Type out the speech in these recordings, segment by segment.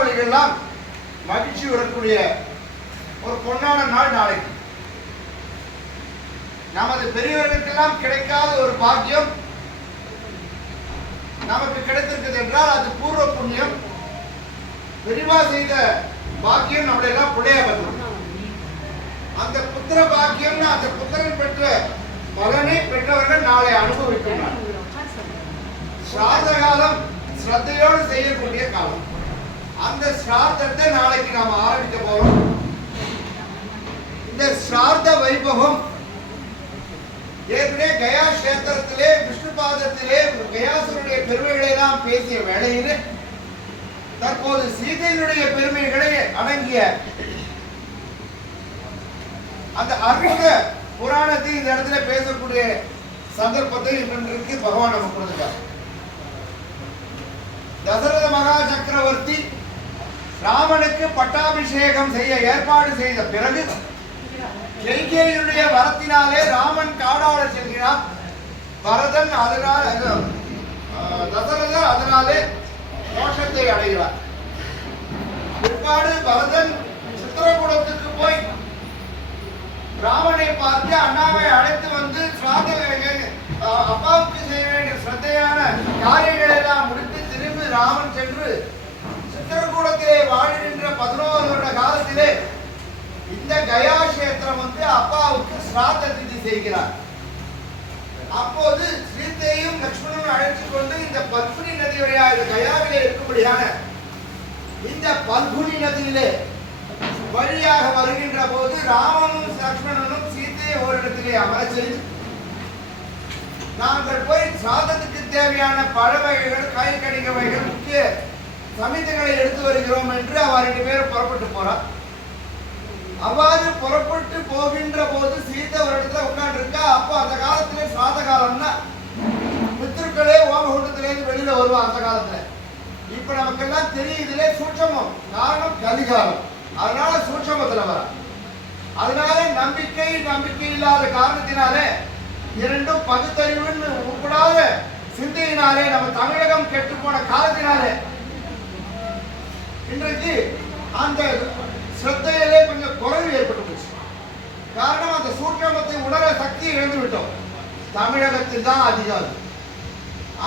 எல்லாம் மகிழ்ச்சி வரக்கூடிய ஒரு பொன்னான நாள் நாளைக்கு. நமது பெரியவர்களுக்கெல்லாம் கிடைக்காத ஒரு பாக்கியம் நமக்கு கிடைத்திருக்கிறது என்றால் அது பூர்வ புண்ணியம். பெரிவா செய்த பாக்கியம் நம்மளை எல்லாம் புள்ளையா பெற்றோம். அந்த புத்திர பாக்கியம்னு அந்த புத்திரன் பெற்ற பலனை பெற்றவர்கள் நாளை அனுபவிக்கிறார். ஸ்ரார்த்த காலம் ஸ்ரத்தையோடு செய்யக்கூடிய காலம். அந்த ஸ்ரார்த்தத்தை நாளைக்கு நாம் ஆரம்பிக்க போறோம். இந்த ஸ்ரார்த்த வைபவம் ஏற்கனவே கயா கஷேத்திரத்திலே விஷ்ணு பாதத்திலே கயாசுடைய பெருமைகளை எல்லாம் பேசிய வேளையில் தற்போது சீதையினுடைய பெருமைகளை அடங்கிய அந்த அற்புத புராணத்தை இந்த இடத்துல பேசக்கூடிய சந்தர்ப்பத்தை இன்றைக்கு பகவான் நமக்கு கொடுத்துட்டார். தசரத மகா சக்கரவர்த்தி ராமனுக்கு பட்டாபிஷேகம் செய்ய ஏற்பாடு செய்த பிறகு கைகேயினுடைய வரத்தினாலே ராமன் காடாட செல்கிறார். பரதன் அதனால் தசரதர் அதனாலே மோட்சத்தை அடைகிறார். பிற்பாடு பரதன் சித்திரகூடத்துக்கு போய் ராமனை பார்த்து அண்ணாவை அழைத்து வந்து அப்பாவுக்கு செய்ய வேண்டிய ஸ்ரத்தையான காரியங்களை எல்லாம் முடித்து திரும்பி ராமன் சென்று சித்திரகூடத்திலே வாழ்கின்ற 11 வருட காலத்திலே இந்த கயா கஷேத்திரம் வந்து அப்பாவுக்கு ஸ்ராத்த திதி செய்கிறார். அப்போது சீதையும் லட்சுமணனும் அழைத்துக் கொண்டு இந்த பல்குனி நதி வழியாக கயாவிலே இருக்கும்படியான இந்த பல்குனி நதியிலே வழியாக வருகின்ற போது ராமனும் லட்சுமணனும் சீதையை ஓரிடத்திலே அமர செய்து நாங்கள் போய் சாதத்துக்கு தேவையான பழ வகைகள் காய்கனிக வகைகள் முக்கிய சமிதங்களை எடுத்து வருகிறோம் என்று அவர் 2 பேரும் புறப்பட்டு போறார். அவ்வாறு புறப்பட்டு போகின்ற போது சீதை ஒரு இடத்துல உட்கார்ந்து இருக்கா. அப்போ அந்த காலத்திலே சாத காலம்னா பித்ருக்களே ஓமகுண்டத்திலேருந்து வெளியில வருவான் அந்த காலத்துல. இப்ப நமக்கெல்லாம் தெரியுதுலே சூட்சமம், காரணம் கலிகாலம், அதனால சூட்சமத்துல வர. அதனால நம்பிக்கை இல்லாத காரணத்தினாலே இரண்டும் பகுத்தறிவுன்னு உட்படாத சிந்தையினாலே நம்ம தமிழகம் கெட்டு போன காலத்தினாலே இன்றைக்கு அந்த ஸ்ரத்தையிலே கொஞ்சம் குறைவு ஏற்பட்டு போச்சு. காரணம் அந்த சூட்சமத்தை உணர சக்தியை இழந்து விட்டோம். தமிழகத்தில் தான் அதிகம்.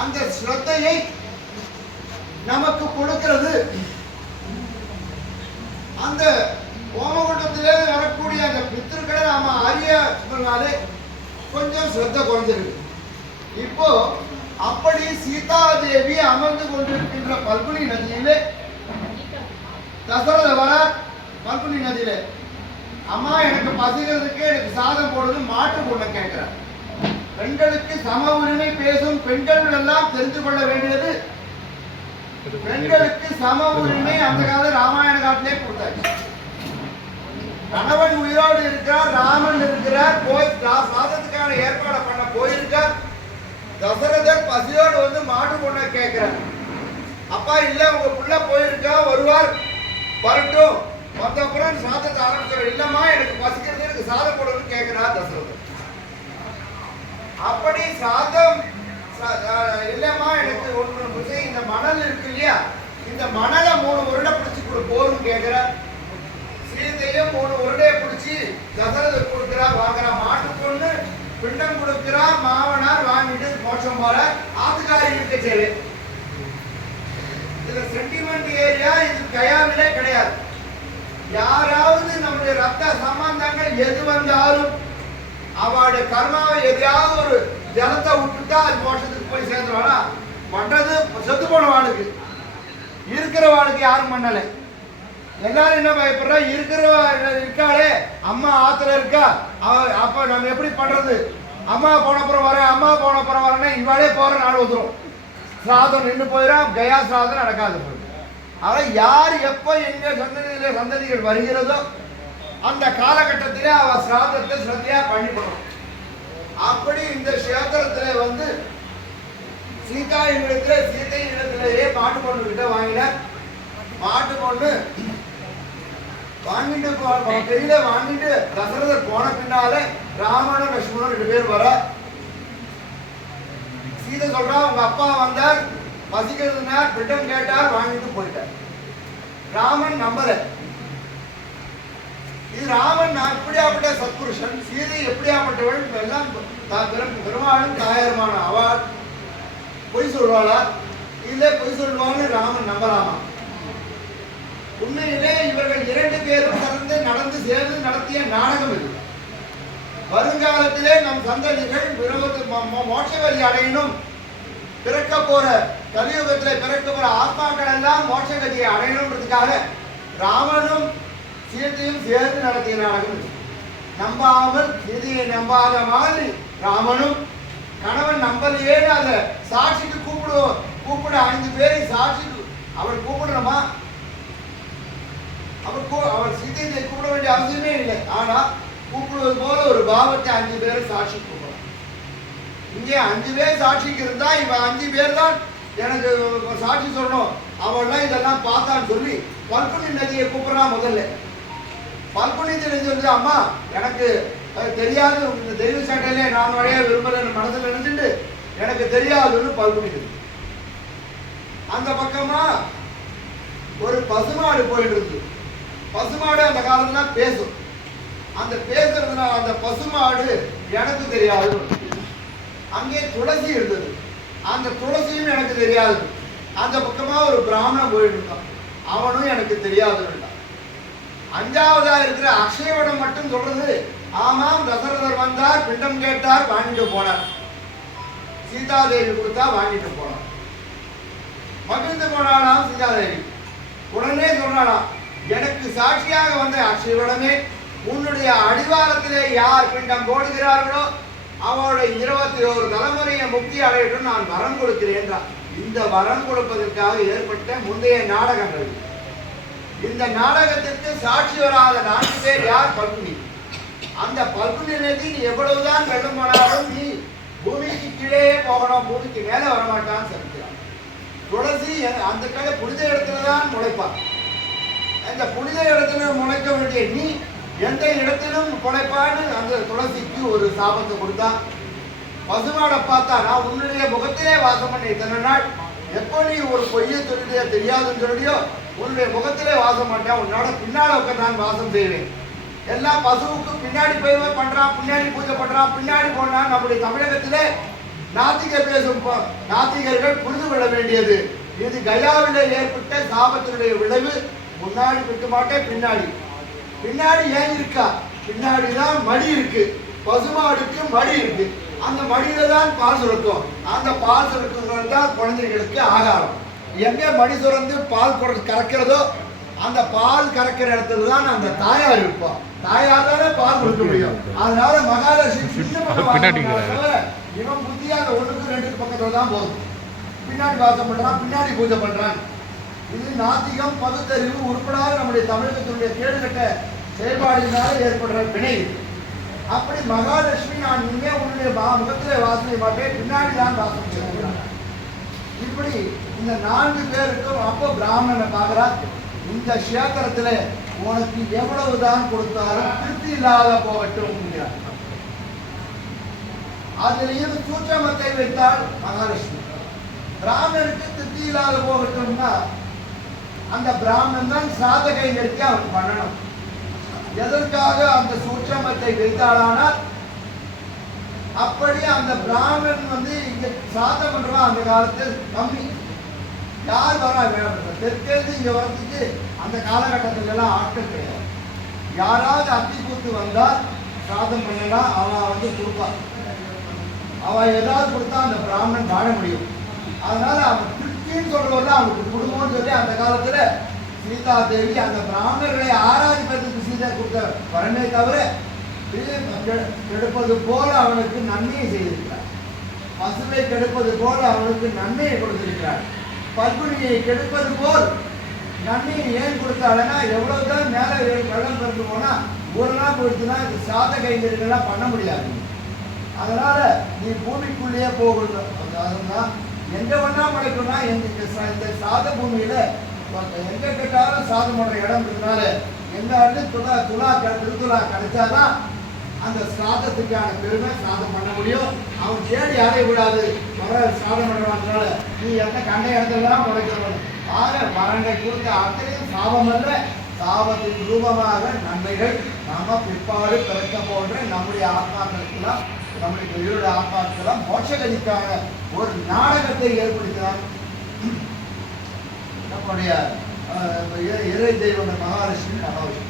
அந்த ஸ்ரத்தையை நமக்கு கொடுக்கிறது அந்த ஓமகுண்டத்திலே வரக்கூடிய அந்த பித்திருக்களை நாம அறியாலே கொஞ்சம் ஸ்ரத்த குறைஞ்சிருக்கு. இப்போ அப்படி சீதா தேவி அமர்ந்து கொண்டிருக்கின்ற பல்குனி நதியிலே தசரத வர பல்குனி நதியிலே அம்மா எனக்கு பசிக்கிறதுக்கு எனக்கு சாதம் போடுறது மாட்டு பொண்ணை கேட்கிறார். பெண்களுக்கு சம உரிமை பேசும் பெண்கள் எல்லாம் தெரிந்து கொள்ள வேண்டியது பெண்களுக்கு சம உரிமை அந்த கால ராமாயண காட்டிலே கொடுத்தாச்சு. கணவன் உயிரோடு இருக்கிறார், ராமன் இருக்கிறார், போய் சாதத்துக்கான ஏற்பாடு பண்ண போயிருக்கார். தசரதர் பசியோடு வந்து மாட்டு பொண்ணை கேட்கிறார். அப்பா இல்ல உங்க புள்ள போயிருக்கா, வருவார், வரட்டும், வந்தப்புறம் சாதத்தை ஆரம்பிச்சார். இல்லம்மா எனக்கு பசிக்கிறது, எனக்கு சாதம் போடணும்னு கேட்கிறார் தசரதர். அப்படி சாதம் இல்லம்மா எனக்கு ஒன்று இந்த மணல் இருக்கு இல்லையா, இந்த மணலை 3 உருண்டை பிடிச்சி போரும் கேட்கிறார். சீதையும் 3 உருண்டையை பிடிச்சி தசரதர் கொடுக்கிறா, வாங்குறா. மாட்டு பொண்ணு பிண்டம் கொடுக்கிறா, மாவனார் வாங்கிட்டு மோட்சம் போற. ஆத்துக்காரி இருக்க சரி, இதுல சென்டிமெண்ட் ஏரியா இது கயாவிலே கிடையாது. யாராவது நம்முடைய ரத்த சம்பந்தங்கள் எது வந்தாலும் அவளுடைய கர்மாவை எதையாவது ஒரு ஜலத்தை விட்டுட்டா அது மோட்சத்துக்கு போய் சேர்ந்துருவானா. பண்றது செத்து போனவாளுக்கு, இருக்கிறவாளுக்கு யாரும் பண்ணல. எல்லாரும் என்ன பயப்படுறா, இருக்காளே அம்மா ஆத்துல இருக்கா, அப்ப நம்ம எப்படி பண்றது, அம்மா போனப்புறம் வரேன், அம்மா போனப்புறம் வரேன்னா இவாளே போற நாள் வந்துடும், சாதம் நின்று போயிடும், கயா சாதம் நடக்காது. அவன் யார் எப்ப எங்க சந்ததிகள் வருகிறதோ அந்த காலகட்டத்திலே அவ சிராதத்தை ஸ்ரத்தையா பண்ணிக்கணும். அப்படி இந்த கஷேத்திரத்திலே வந்து சீதா இடத்துல சீதை இடத்திலேயே மாட்டு பொண்ணு கிட்ட வாங்கின. மாட்டு பொண்ணு வாங்கிட்டு கையில வாங்கிட்டு தசரதர் போன பின்னாலே ராமனும் லட்சுமணனும் 2 பேர் வர. சீதை சொல்றா உங்க அப்பா வந்தார், பசிக்கிறதுனா பிட்டம் கேட்டார், வாங்கிட்டு போயிட்டார். ராமன் நம்பல. இது ராமன் எப்படியாப்பட்ட சத்புருஷன், சீதை எப்படியாப்பட்டவள் எல்லாம் பெருமாளும் தாயாருமான அவள் பொய் சொல்வாளா இல்ல பொய் சொல்வான்னு ராமன் நம்பலாமா? உண்மையிலே இவர்கள் 2 பேரும் கலந்து நடந்து சேர்ந்து நடத்திய நாடகம் இது. வருங்காலத்திலே நம் சந்ததிகள் மோட்ச வழி அடையணும், பிறக்க போற கலியுகத்திலே பிறக்க போற ஆத்மாக்கள் எல்லாம் மோட்ச கதியை அடையணும்ன்றதுக்காக ராமனும் சீதையும் சேர்ந்து நடத்திய நாடகம். நம்பாமல் சீதையை நம்பாத மாதிரி ராமனும் கணவன் நம்பலையேன்னு அதை சாட்சிக்கு கூப்பிட 5 பேரை சாட்சிக்கு அவள் கூப்பிடணுமா? அவள் சீதையை கூப்பிட வேண்டிய அவசியமே இல்லை. ஆனா கூப்பிடுவது போல ஒரு பாவத்தை 5 பேரை சாட்சி கூப்பிடணும். இங்கே 5 பேர் சாட்சிக்கு இருந்தா இவன் 5 பேர் தான் எனக்கு சாட்சி சொல்லணும். அவள்லாம் இதெல்லாம் பார்த்தான்னு சொல்லி பல்குனி நதியை கூப்பிடுறான். முதல்ல பல்குனி நதி வந்து அம்மா எனக்கு தெரியாது, இந்த தெய்வ சட்டையிலே நான் வழியா விரும்புறேன்னு மனசுல நினைச்சுட்டு எனக்கு தெரியாதுன்னு பல்குனி நதி. அந்த பக்கமா ஒரு பசுமாடு போயிட்டு இருக்கு. பசுமாடு அந்த காலத்துல பேசும். அந்த பேசுறதுனால அந்த பசுமாடு எனக்கு தெரியாது. அங்கே துளசி இருந்தது, அந்த துளசியும் எனக்கு தெரியாது. அந்த பக்கமா ஒரு பிராமணன் போயிட்டு இருக்கான், அவனும் எனக்கு தெரியாது. 5ஆவதா இருக்கிற அக்ஷயவடம் மட்டும் சொல்றது, ஆமாம் தசரதர் வந்தார், பிண்டம் கேட்டார், வாங்கிட்டு போனார். சீதாதேவி கொடுத்தா வாங்கிட்டு போனார். மகிழ்ந்து போனாலாம் சீதாதேவி. உடனே சொன்னாலாம், எனக்கு சாட்சியாக வந்த அக்ஷயவடமே, உன்னுடைய அடிவாரத்திலே யார் பிண்டம் போடுகிறார்களோ அவருடைய 21 தலைமுறையை முக்தி அடையட்டும் நான் வரம் கொடுக்கிறேன். இந்த வரம் கொடுப்பதற்காக ஏற்பட்ட முந்தைய நாடகங்கள். இந்த நாடகத்திற்கு சாட்சி வராத 4 பேர் யார்? பல்குனி. அந்த பல்குனி நதி நீ எவ்வளவுதான் வெள்ளம் போனாலும் நீ பூமிக்கு கீழே போகணும், பூமிக்கு மேல வரமாட்டான்னு சொல்லிக்கிறான். துளசி அந்த கடை புனித இடத்துலதான் முளைப்பான். அந்த புனித இடத்துல முளைக்க வேண்டிய நீ எந்த இடத்திலும் முளைப்பான்னு அந்த துளசிக்கு ஒரு சாபத்தை கொடுத்தா. பசுமாடை பார்த்தா, நான் உன்னுடைய முகத்திலே வாசம் பண்ண இத்தனை நாள், எப்போ நீ ஒரு பொய்யை சொல்லியோ தெரியாதுன்னு சொல்லியோ உன்னுடைய முகத்திலே வாசம் பண்ணேன், உன்னோட பின்னால உட்கார்ந்து நான் வாசம் செய்வேன். எல்லாம் பசுவுக்கு பின்னாடி போய் பண்றான், பின்னாடி பூஜை பண்றான், பின்னாடி போனா. நம்முடைய தமிழகத்திலே நாத்திகர் பேசும் நாத்திகர்கள் புரிந்து கொள்ள வேண்டியது, இது கயாவிலே ஏற்பட்ட சாபத்தினுடைய விளைவு. முன்னாடி பிடிக்க மாட்டேன், பின்னாடி பின்னாடி ஏன் இருக்கா? பின்னாடிதான் மடி இருக்கு, பசுமாடுக்கு மடி இருக்கு. அந்த மடியில தான் பால் சுரக்கும். அந்த பால் சுரக்குங்கிறது தான் குழந்தைகளுக்கு ஆகாரம். எங்கே மடி சுரந்து பால் கறக்கிறதோ அந்த பால் கறக்கிற இடத்துல தான் அந்த தாயார் இருப்போம். தாயார் தானே பால் கொடுக்க முடியும். அதனால மகாலட்சுமி இவன் புத்தியா அந்த 1க்கு 2க்கு பக்கத்துல தான் போகுது. பின்னாடி வாசம் பண்றான், பின்னாடி பூஜை பண்றான். இது நாத்திகம், பகுத்தறிவு உட்படாத நம்முடைய தமிழகத்தினுடைய கேடுகட்ட செயல்பாடுகளால ஏற்படுற வினை. அப்படி மகாலட்சுமி நான் இங்கே உன்னுடைய முகத்திலே வாசனை மாட்டேன், பின்னாடி தான் வாசம் செய்கிறான். இப்படி இந்த 4 பேருக்கும் அப்போ பிராமணனை பார்க்கிறா, இந்த கஷேத்திரத்துல உனக்கு எவ்வளவுதான் கொடுத்தாலும் திருப்தி இல்லாத போகட்டும். அதுலேயும் சூட்சமத்தை வைத்தால் மகாலட்சுமி. பிராமணனுக்கு திருப்தி இல்லாத போகட்டும்னா அந்த பிராமணன் தான் சாதகை நிறுத்தி அவன் பண்ணணும். எதற்காக அந்த சூட்சமத்தை வைத்தாளானால், அப்படி அந்த பிராமணன் வந்து இங்க சாதம் பண்றான். அந்த காலத்தில் கம்மி யார் வரா தெற்கேந்து இங்க வரதுக்கு அந்த காலகட்டத்துல எல்லாம் ஆட்கள் கிடையாது. யாராவது அத்தி கூத்து வந்தால் சாதம் பண்ணலாம், அவன் வந்து கொடுப்பான். அவன் ஏதாவது கொடுத்தா அந்த பிராமணன் வாழ முடியும். அதனால அவன் திருப்தின்னு சொல்றவர்கள் அவனுக்கு குடும்பம்னு சொல்லி அந்த காலத்துல சீதா தேவி அந்த பிராமணர்களை ஆராதிப்பதற்கு சீதா கொடுத்த வரமே தவிர கெடுப்பது போல அவனுக்கு நன்மையை செய்திருக்கிறார். பசுவை கெடுப்பது போல அவனுக்கு நன்மையை கொடுத்திருக்கிறார். பல்குனியை கெடுப்பது போல் நன்மையை ஏன் கொடுத்தாங்கன்னா, எவ்வளவுதான் மேல வெள்ளம் பிறந்து போனா ஒரு நாள் போயிடுச்சுன்னா இது சாத கைங்கரியெல்லாம் பண்ண முடியாது. அதனால நீ பூமிக்குள்ளேயே போகணும். அதுதான் எங்க வேணா முளைக்கணும்னா இந்த சாத பூமியில எங்க கேட்டாலும் சாதம் பண்ற இடம் இருக்கிறதுனால எங்க திருத்துலா கிடைச்சாதான் அந்த சாதத்துக்கான பெருமை சாதம் பண்ண முடியும். அவன் தேடி அடைய கூடாது, வர சாதம் பண்ணுவாங்கனால நீ எந்த கண்ட இடத்துல முளைக்கணும். ஆக மரங்கள் கொடுத்த அத்தனையும் சாபம் அல்ல, சாபத்தின் ரூபமாக நன்மைகள் நாம பிற்பாடு பிறக்க போன்ற நம்முடைய ஆத்மாக்களுக்கெல்லாம், நம்முடைய உயிருடைய ஆத்மாக்கெல்லாம் மோட்சகதிக்கான ஒரு நாடகத்தை ஏற்படுத்தினார் நம்முடைய இறை தெய்வங்கள் மகாலட்சுமி மகாவிஷ்ணு.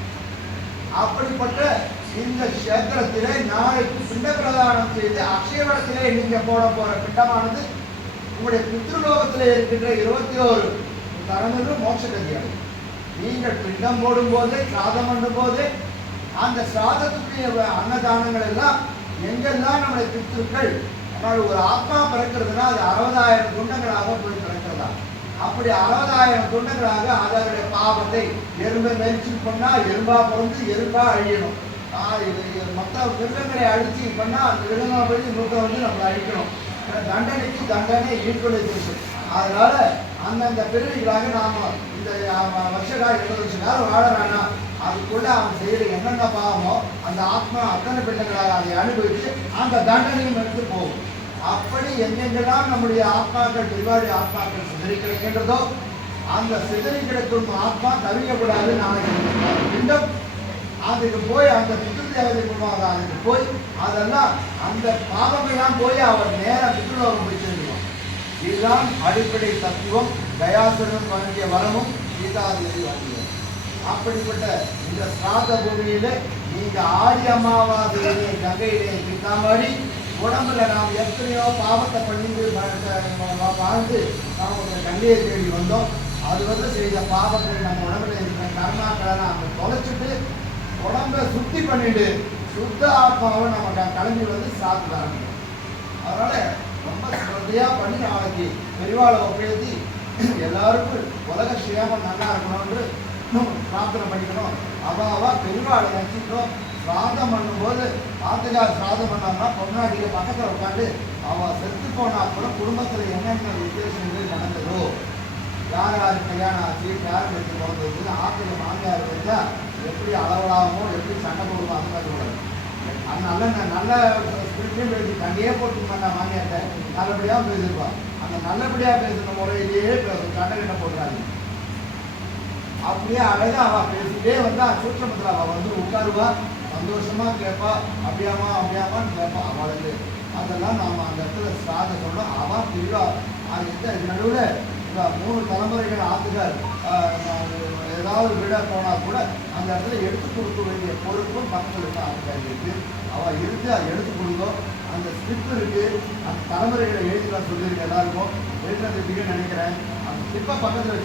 அப்படிப்பட்ட இந்த கஷேத்திரத்திலே நாளைக்கு பிண்ட பிரதானம் செய்து அக்ஷயவனத்திலே நீங்க போட போற பிண்டமானது உங்களுடைய பித்ருலோகத்திலே இருக்கின்ற 21 தரங்களும் மோட்சகதியாகும். நீங்கள் பிண்டம் போடும் போது, சாதம் பண்ணும் போது, அந்த சாதத்துக்குரிய அன்னதானங்கள் எல்லாம் எங்கெல்லாம் நம்முடைய பித்ருக்கள், ஆனால் ஒரு ஆத்மா பிறக்கிறதுனா அது 60,000 குண்டங்களாக போய் பிறக்கிறதா. அப்படி 60,000 குண்டங்களாக அதனுடைய பாவத்தை எறும்பை மெரிச்சு பண்ணா எறும்பா பிறந்து எறும்பா அழியணும். மற்ற மிருகங்களை அழிச்சு பண்ணா அந்த விலங்கை போய் நூற்றை வந்து நம்மளை அழிக்கணும். தண்டனைக்கு தண்டனை ஈக்குவலை தேசம். அதனால அந்தந்த பிரிவுகளாக நாம இந்த வருஷ காலம் 20 வருஷ காலம் வாழறானா அதுக்குள்ள அவன் செய்யற என்னென்ன பாவமோ அந்த ஆத்மா அத்தனை பிள்ளைகளாக அதை அனுபவித்து அந்த தண்டனையும் எடுத்து போகும். அப்படி எங்கெங்கெல்லாம் நம்முடைய ஆத்மாக்கள் திருவாடி ஆத்மாக்கள் சிதறி கிடைக்கின்றதோ அந்த சிதறி கிடைக்கும் ஆத்மா தவிக்கக்கூடாது. நாளைக்கு பிண்டம் அதுக்கு போய் அந்த பித்ருதேவதை கொள்வாங்க, அதுக்கு போய் அதெல்லாம் அந்த பாவங்கள்லாம் போய் அவர் நேரம் பித்ருலோகம் போய் சேர்ந்துருவான். இதுதான் அடிப்படை தத்துவம். தயாசுரன் வழங்கிய வரமும் சீதாதேவி வழங்கிய. அப்படிப்பட்ட இந்த சிராத பூமியில நீங்க ஆடி அமாவாசையிலே கங்கையிலே தீர்த்தாமாடி உடம்புல நாம் எத்தனையோ பாவத்தை பண்ணிட்டு வாழ்ந்து நாம் ஒரு கங்கையை தேடி வந்தோம். அது வந்து செய்த பாவங்கள் நம்ம உடம்புல இருக்கிற கர்மாக்களை நாம் தொலைச்சிட்டு உடம்பை சுத்தி பண்ணிட்டு சுத்த ஆத்மாவை நம்ம கிளம்பி வந்து சாப்பிட்டு ஆரம்பிக்கும். அதனால ரொம்ப ஸ்ரத்தையா பண்ணி நாளைக்கு பெரிவாளை ஒப்பேற்றி எல்லாருக்கும் உலக சுயமம் நல்லா இருக்கணும்னு பிரார்த்தனை பண்ணிக்கணும். அவாவா பெரிவாளை நினச்சிக்கணும். சிராதம் பண்ணும்போது ஆத்துக்கார் சிராதம் பண்ணாங்கன்னா பொன்னாடிக்க பக்கத்தில் உட்காந்து அவள் செத்து போனா கூட குடும்பத்தில் என்னென்ன விசேஷங்கள் நடந்ததோ, யார் யார் கல்யாணம் ஆச்சு, யார் வச்சு பிறந்தது, ஆற்றுல மாமியார் வச்சா எப்படி அளவலாகமோ எப்படி சண்டை போடுவோம் அந்த மாதிரி கூடாது. அது நல்ல ஸ்பிரிட்லையும் பேசி கண்டையே போட்டுருந்தாங்க மாமியார்கிட்ட நல்லபடியாக பேசியிருப்பான். அந்த நல்லபடியாக பேசுகிற முறையிலேயே சண்டை கிட்ட போடுறாங்க. அப்படியே அழகாக அவள் பேசிட்டே வந்தா சூட்சமத்தில் அவள் வந்து உட்காருவா, சந்தோஷமா கேட்பா, அப்படியாமான்னு கேட்பா. அவளுக்கு அதெல்லாம் நாம் அந்த இடத்துல சாத சொல்லணும். அவன் திருவிழா அது நடுவில் 3 தலைமுறைகள் ஆத்துக்கார் ஏதாவது விட போனால் கூட அந்த இடத்துல எடுத்து கொடுக்க வேண்டிய பொருட்களும் பக்கத்தில் இருக்க ஆத்துக்காரி இருக்கு. அவள் இருந்து அதை எடுத்து கொடுக்கும். அந்த ஸ்லிப் இருக்கு, அந்த தலைமுறைகளை எழுதிலாம் சொல்லியிருக்கு. எல்லாருக்கும் எழுதுறதுக்கு நினைக்கிறேன். அந்த ஸ்லிப்பை பக்கத்தில் வச்சு